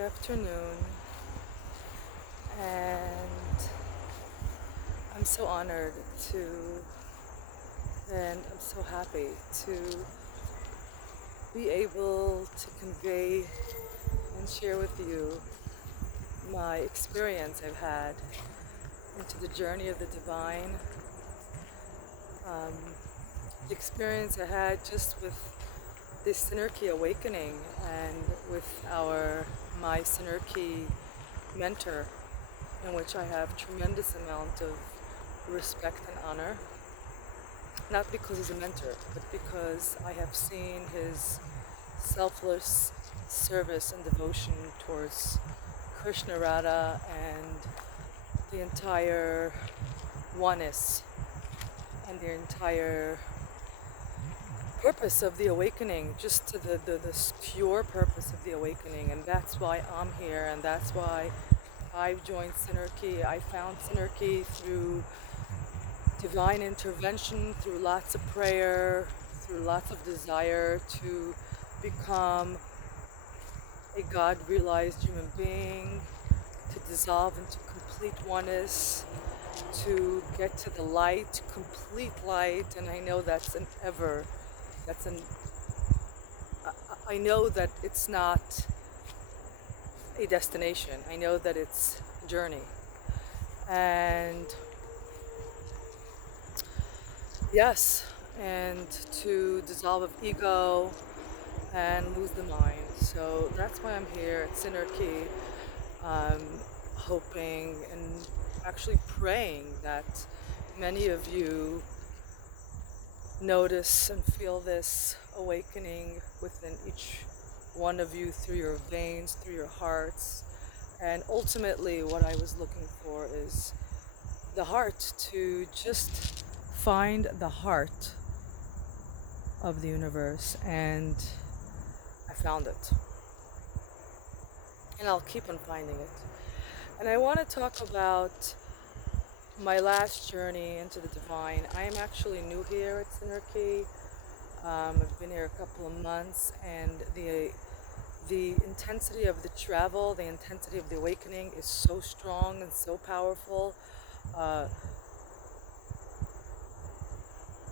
afternoon, and I'm so honored to, and I'm so happy to be able to convey and share with you my experience I've had into the journey of the divine, um, the experience I had just with this Sinerki awakening and with my Sinerki mentor, in which I have tremendous amount of respect and honor, not because he's a mentor, but because I have seen his selfless service and devotion towards Krishna Radha and the entire oneness and the entire purpose of the awakening, just to the pure purpose of the awakening. And that's why I'm here, and that's why I've joined Sinerki. I found Sinerki through divine intervention, through lots of prayer, through lots of desire to become a God-realized human being, to dissolve into complete oneness, to get to the light, complete light. And I know that's an, I know that it's not a destination. I know that it's a journey. And yes, and to dissolve of ego and lose the mind. So that's why I'm here at Sinerki, hoping and actually praying that many of you notice and feel this awakening within each one of you, through your veins, through your hearts. And ultimately what I was looking for is the heart, to just find the heart of the universe, and I found it. And I'll keep on finding it. And I want to talk about my last journey into the divine. I am actually new here at Sinerki. I've been here a couple of months, and the intensity of the travel, the intensity of the awakening is so strong and so powerful. Uh,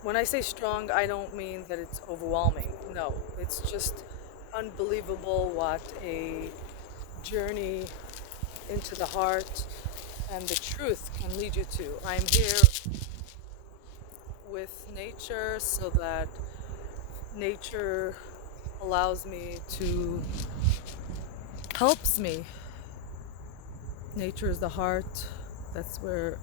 when I say strong, I don't mean that it's overwhelming. No, it's just unbelievable what a journey into the heart and the truth can lead you to. I'm here with nature so that nature allows me to, helps me. Nature is the heart. That's where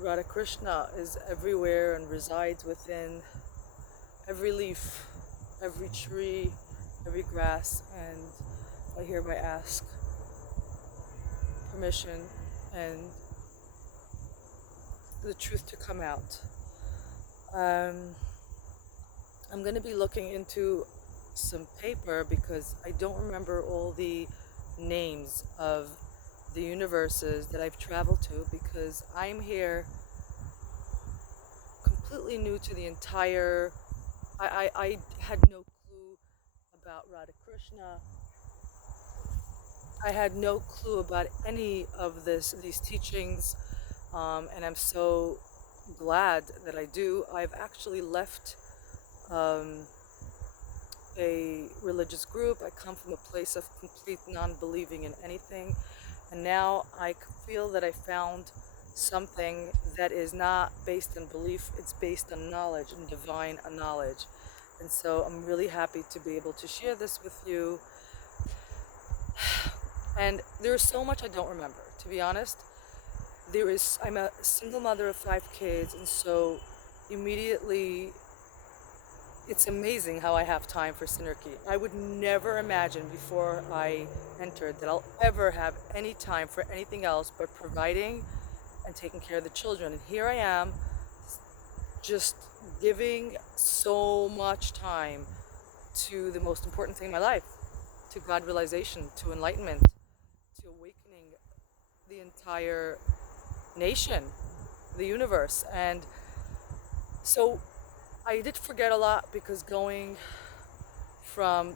Radha Krishna is everywhere and resides within every leaf, every tree, every grass. And I hereby ask permission and the truth to come out. I'm going to be looking into some paper because I don't remember all the names of the universes that I've traveled to, because I'm here completely new to the entire. I had no clue about Radha Krishna. I had no clue about any of these teachings, and I'm so glad that I do. I've actually left a religious group. I come from a place of complete non-believing in anything, and now I feel that I found something that is not based on belief, it's based on knowledge and divine knowledge. And so I'm really happy to be able to share this with you. And there's so much I don't remember, to be honest. I'm a single mother of 5 kids, and so immediately it's amazing how I have time for Sinerki. I would never imagine before I entered that I'll ever have any time for anything else but providing and taking care of the children. And here I am, just giving so much time to the most important thing in my life, to God realization, to enlightenment, to awakening the entire nation, the universe. And so I did forget a lot, because going from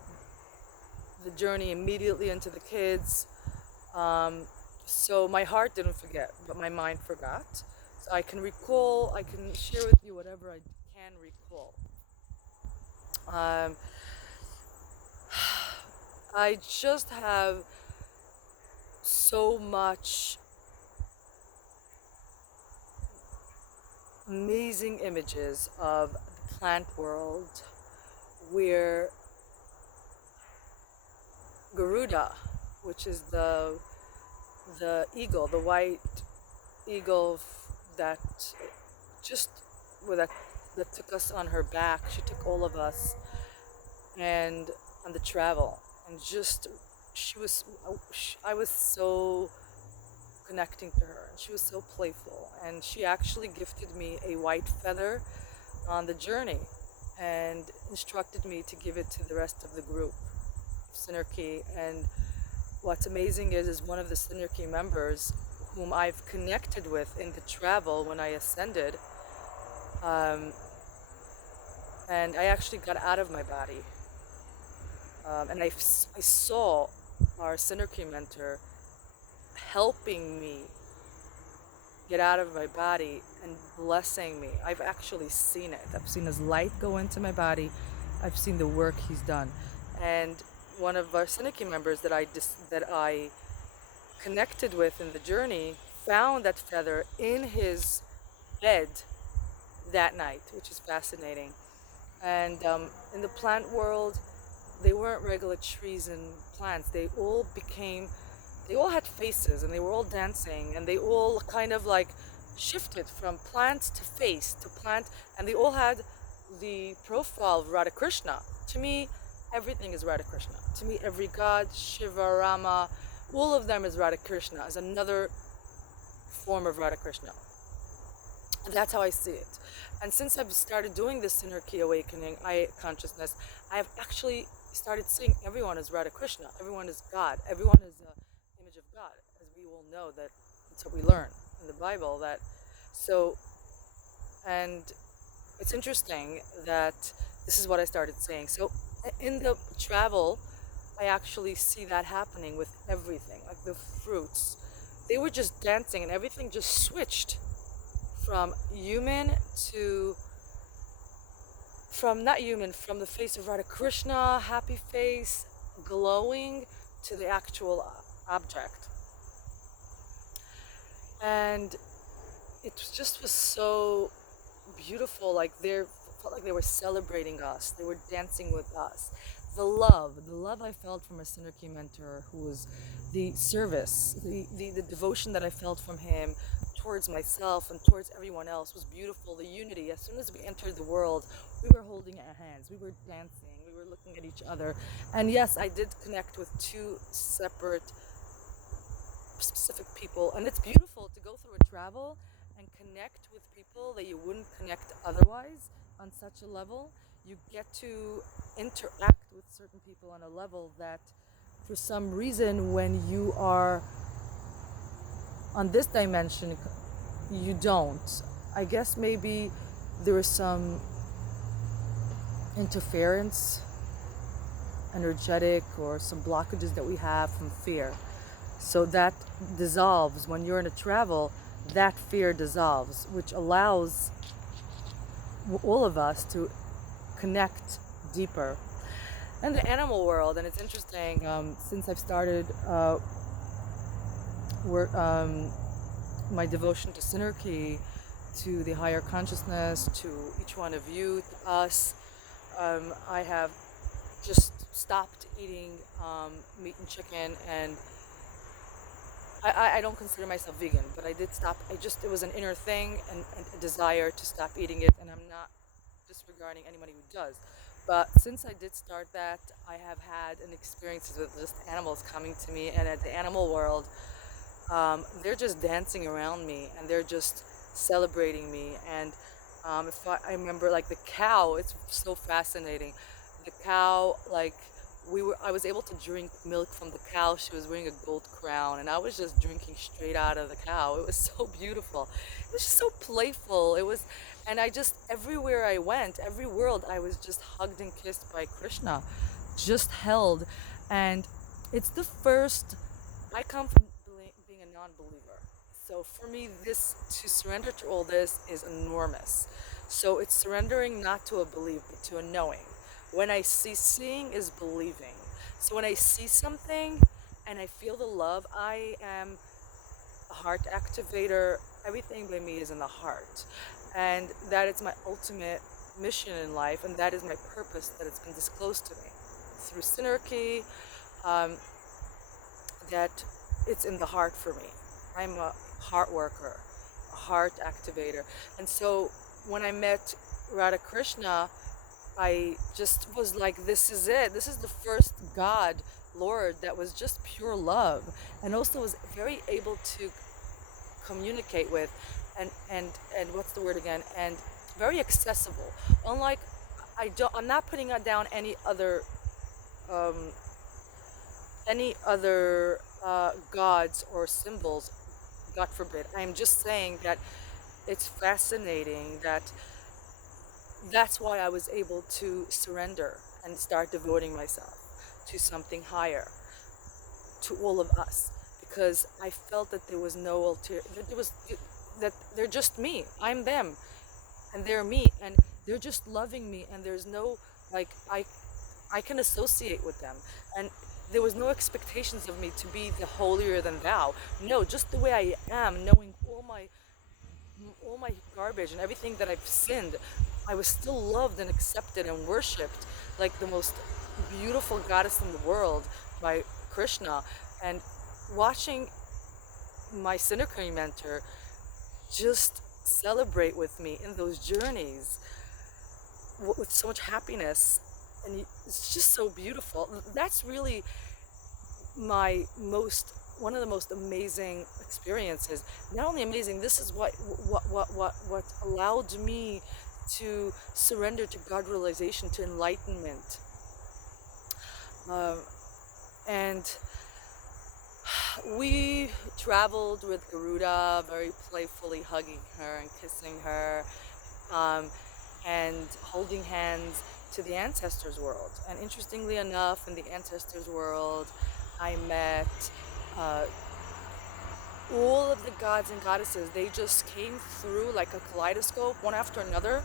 the journey immediately into the kids. Um, so my heart didn't forget, but my mind forgot. So I can recall, I can share with you whatever I can recall. Um, I just have so much amazing images of the plant world where Garuda, which is the eagle, the white eagle that just with that took us on her back. She took all of us and on the travel, and just she was I was so connecting to her, and she was so playful, and she actually gifted me a white feather on the journey and instructed me to give it to the rest of the group of Synergy. And what's amazing is one of the Synergy members whom I've connected with in the travel when I ascended, um, and I actually got out of my body, and I saw our Synergy mentor helping me get out of my body and blessing me. I've actually seen it. I've seen his light go into my body. I've seen the work he's done. And one of our Synergy members that I connected with in the journey found that feather in his bed that night, which is fascinating. And in the plant world, they weren't regular trees and plants. They all had faces, and they were all dancing, and they all kind of like shifted from plant to face to plant, and they all had the profile of Radha Krishna. To me, everything is Radha Krishna. To me, every god, Shiva, Rama, all of them is Radha Krishna, is another form of Radha Krishna. And that's how I see it. And since I've started doing this Synergy awakening, consciousness, I have actually started seeing everyone as Radha Krishna. Everyone is God. Everyone is an image of God, as we all know that that's what we learn in the Bible. And it's interesting that this is what I started saying. So in the travel, I actually see that happening with everything, like the fruits. They were just dancing, and everything just switched from human to from not human, from the face of Radha Krishna, happy face, glowing, to the actual object. And it just was so beautiful. Felt like they were celebrating us. They were dancing with us. The love I felt from a Synergy mentor, who was the service, the devotion that I felt from him towards myself and towards everyone else was beautiful. The unity. As soon as we entered the world, we were holding our hands. We were dancing. We were looking at each other. And yes, I did connect with two separate, specific people. And it's beautiful to go through a travel and connect with people that you wouldn't connect otherwise on such a level. You get to interact with certain people on a level that, for some reason, when you are on this dimension, you don't. I guess maybe there is some interference, energetic, or some blockages that we have from fear. So that dissolves when you're in a travel. That fear dissolves, which allows all of us to connect deeper. And the animal world, and it's interesting, since I've started my devotion to Synergy, to the higher consciousness, to each one of you, to us, I have just stopped eating meat and chicken, and I don't consider myself vegan, but I did stop. It was an inner thing, and a desire to stop eating it, and I'm not disregarding anybody who does. But since I did start that, I have had an experience with just animals coming to me, and at the animal world, they're just dancing around me, and they're just celebrating me. And I remember, like, the cow, it's so fascinating. The cow, like, I was able to drink milk from the cow. She was wearing a gold crown, and I was just drinking straight out of the cow. It was so beautiful. It was just so playful. And everywhere I went, every world, I was just hugged and kissed by Krishna, just held. And it's the first, I come from being a non-believer. So for me, this, to surrender to all this is enormous. So it's surrendering not to a belief, but to a knowing. When I see, seeing is believing. So when I see something and I feel the love, I am a heart activator. Everything by me is in the heart. And that is my ultimate mission in life, and that is my purpose that it's been disclosed to me through Synergy, um, that it's in the heart for me. I'm a heart worker, a heart activator. And so when I met Radha Krishna, I just was like, this is it. This is the first God, Lord, that was just pure love, and also was very able to communicate with, and what's the word again? And very accessible. Unlike, I'm not putting down um, any other gods or symbols. God forbid. I'm just saying that it's fascinating that that's why I was able to surrender and start devoting myself to something higher, to all of us, because I felt that there was no that there was, that they're just me. I'm them, and they're me, and they're just loving me, and there's no, like, I can associate with them, and there was no expectations of me to be the holier than thou. No, just the way I am, knowing all my garbage and everything that I've sinned, I was still loved and accepted and worshipped like the most beautiful goddess in the world by Krishna. And watching my Sinikari mentor just celebrate with me in those journeys with so much happiness, and it's just so beautiful. That's really my most one of the most amazing experiences. Not only amazing, this is what allowed me to surrender to God realization, to enlightenment. And we traveled with Garuda, very playfully hugging her and kissing her, um, and holding hands to the ancestors' world. And interestingly enough, in the ancestors' world, I met uh, all of the gods and goddesses. They just came through like a kaleidoscope, one after another.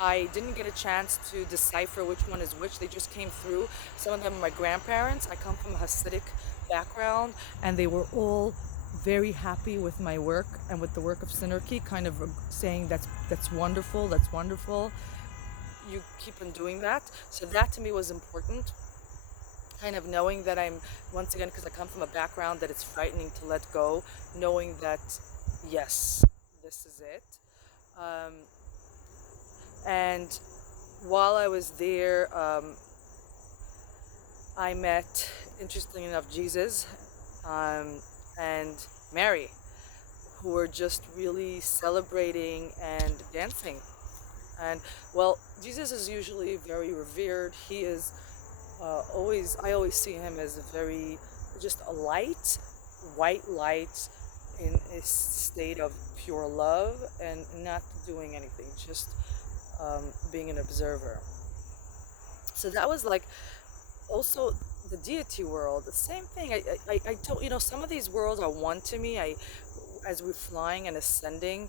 I didn't get a chance to decipher which one is which. They just came through. Some of them are my grandparents. I come from a Hasidic background, and they were all very happy with my work and with the work of Synergy, kind of saying that's wonderful, that's wonderful. You keep on doing that. So that to me was important, kind of knowing that I'm, once again, because I come from a background that it's frightening to let go, knowing that yes, this is it. um, and while I was there, I met, interestingly enough, Jesus, and Mary, who were just really celebrating and dancing. And well, Jesus is usually very revered. He is I always see him as a very, just a light, white light in a state of pure love and not doing anything, just being an observer. So that was like also the deity world, the same thing. I told, some of these worlds are one to me. As we're flying and ascending,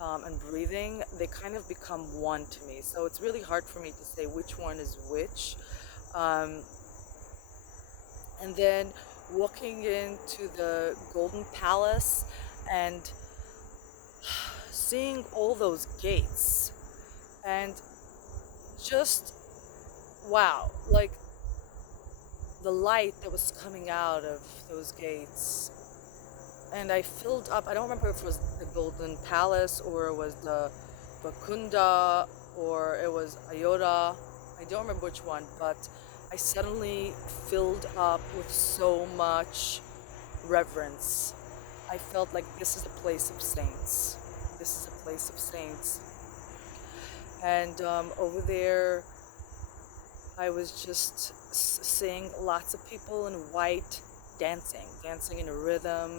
and breathing, they kind of become one to me. So it's really hard for me to say which one is which. Um, and then walking into the Golden Palace and seeing all those gates, and just wow, like the light that was coming out of those gates. And I filled up, I don't remember if it was the Golden Palace or it was the Bakunda or it was Ayodhya. I don't remember which one, but I suddenly filled up with so much reverence. I felt like this is a place of saints. This is a place of saints. And over there, I was just seeing lots of people in white dancing in a rhythm,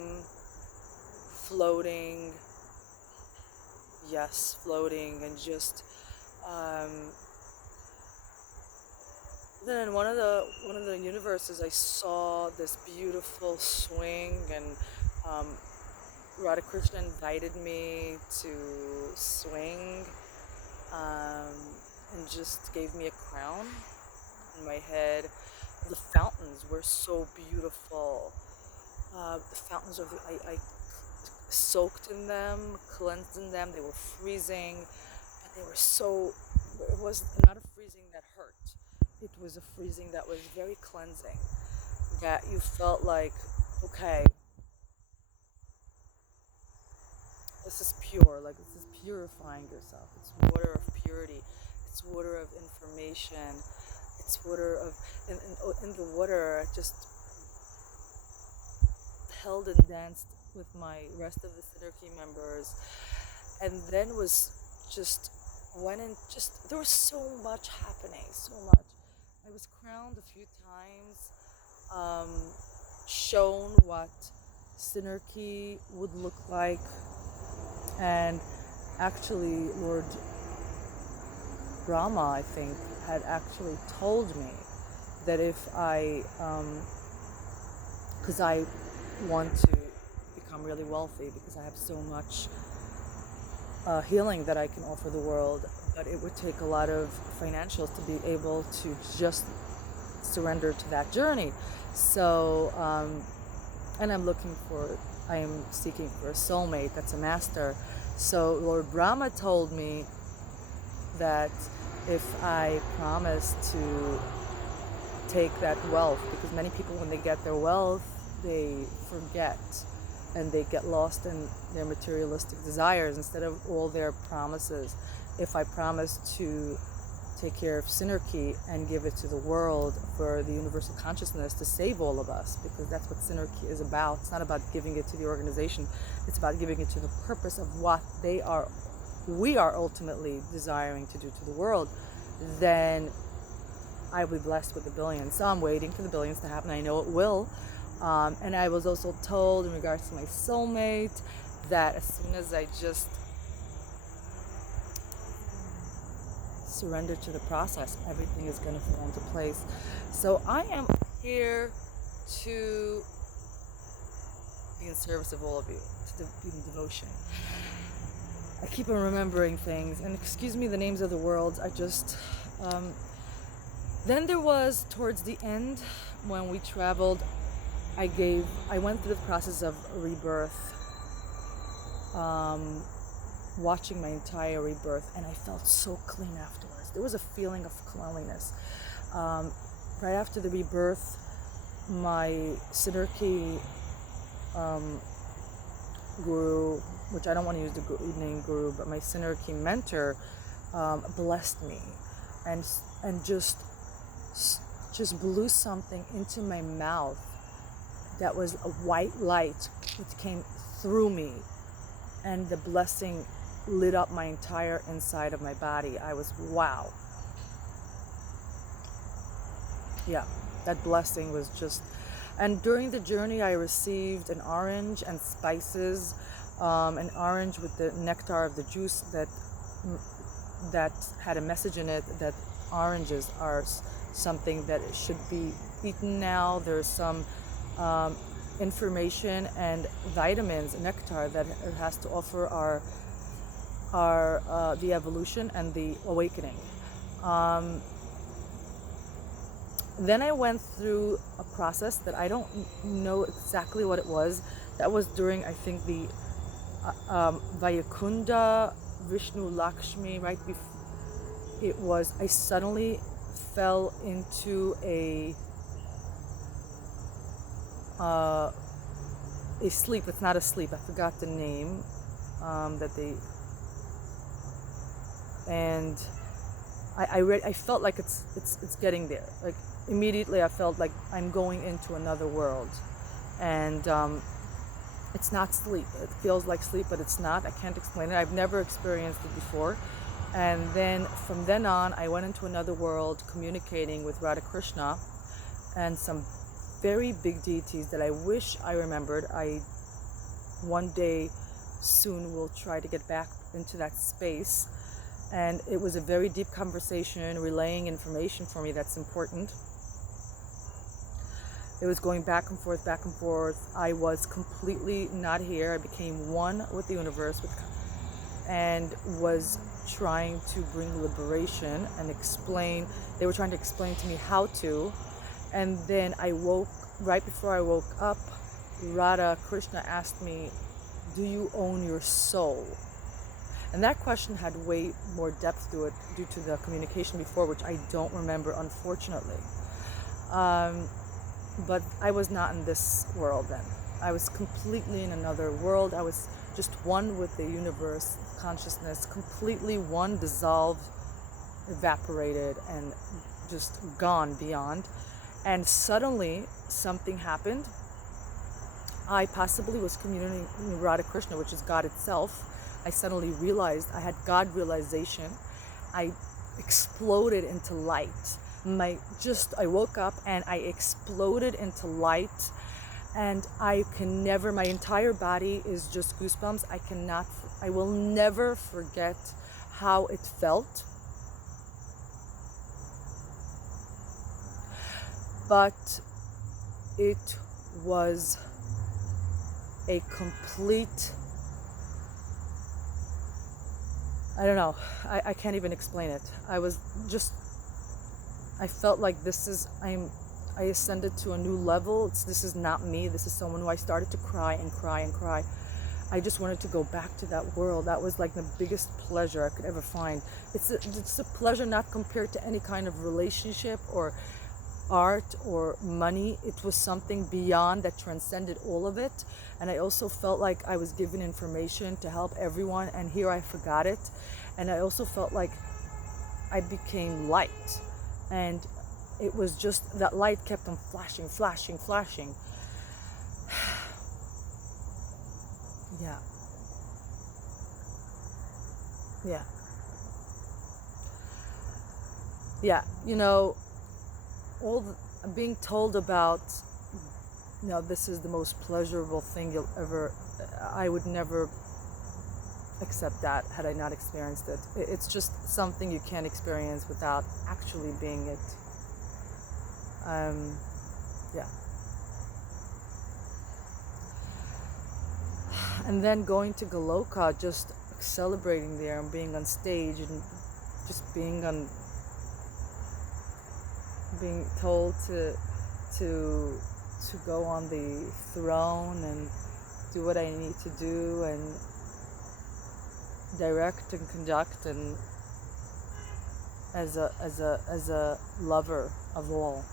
floating, yes, floating, and just Then in one of the universes, I saw this beautiful swing, and um, Radhakrishna invited me to swing, um, and just gave me a crown in my head. The fountains were so beautiful. The fountains of I soaked in them, cleansed in them. They were freezing, but they were so. It was not a freezing that hurt. It was a freezing that was very cleansing. That you felt like, okay, this is pure. Like this is purifying yourself. It's water of purity. It's water of information. It's water of in the water. I just held and danced with my rest of the Siddharki members, and then was just went and just there was so much happening, so much. I was crowned a few times, um, shown what Sinerki would look like, and actually Lord Brahma, I think, had actually told me that if because I want to become really wealthy because I have so much healing that I can offer the world, but it would take a lot of financials to be able to just surrender to that journey. So, and I am seeking for a soulmate that's a master. So Lord Brahma told me that if I promise to take that wealth, because many people when they get their wealth, they forget and they get lost in their materialistic desires instead of all their promises. If I promise to take care of Synergy and give it to the world for the universal consciousness to save all of us, because that's what Synergy is about. It's not about giving it to the organization. It's about giving it to the purpose of what we are ultimately desiring to do to the world. Then I will be blessed with the billions. So I'm waiting for the billions to happen. I know it will. And I was also told in regards to my soulmate that as soon as I just surrender to the process, everything is going to fall into place. So I am here to be in service of all of you, to be in devotion. I keep on remembering things, and excuse me the names of the worlds. I just then there was towards the end when we traveled, I went through the process of rebirth, watching my entire rebirth, and I felt so clean afterwards. There was a feeling of cleanliness. Right after the rebirth, my Siddharki guru, which I don't want to use the name guru, but my Siddharki mentor, blessed me, and just blew something into my mouth that was a white light which came through me, and the blessing lit up my entire inside of my body. I was, wow. Yeah, that blessing was just, and during the journey I received an orange and spices, an orange with the nectar of the juice that had a message in it that oranges are something that should be eaten now. There's some information and vitamins, nectar that it has to offer our the evolution and the awakening. Then I went through a process that I don't know exactly what it was. That was during, I think, the Vaikunda Vishnu Lakshmi, right before it was, I suddenly fell into a sleep. It's not a sleep. I forgot the name that they. And I felt like it's getting there. Like immediately, I felt like I'm going into another world, and it's not sleep. It feels like sleep, but it's not. I can't explain it. I've never experienced it before. And then from then on, I went into another world, communicating with Radhakrishna and some very big deities that I wish I remembered. I one day soon will try to get back into that space. And it was a very deep conversation, relaying information for me that's important. It was going back and forth, back and forth. I was completely not here. I became one with the universe, and was trying to bring liberation and explain. They were trying to explain to me how to. And then right before I woke up, Radha Krishna asked me, do you own your soul? And that question had way more depth to it due to the communication before, which I don't remember, unfortunately. But I was not in this world then. I was completely in another world. I was just one with the universe, consciousness, completely one, dissolved, evaporated, and just gone beyond. And suddenly something happened. I possibly was communicating with Radha Krishna, which is God itself. I suddenly realized I had God realization. I exploded into light. I woke up and I exploded into light, and my entire body is just goosebumps. I will never forget how it felt. But it was a complete, I don't know, I can't even explain it. I felt like I ascended to a new level. This is not me. This is someone who I started to cry and cry and cry. I just wanted to go back to that world. That was like the biggest pleasure I could ever find. It's a pleasure not compared to any kind of relationship or art or money. It was something beyond that transcended all of it. And I also felt like I was given information to help everyone, and here I forgot it. And I also felt like I became light, and it was just that light kept on flashing, flashing, flashing. Yeah. Yeah. Yeah. Being told about, this is the most pleasurable thing you'll ever, I would never accept that had I not experienced it. It's just something you can't experience without actually being it. Yeah. And then going to Goloka, just celebrating there and being on stage and just being told to go on the throne and do what I need to do and direct and conduct, and as a lover of all.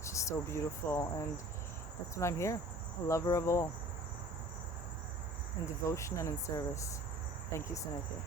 It's just so beautiful, and that's what I'm here, a lover of all, in devotion and in service. Thank you, Seneca.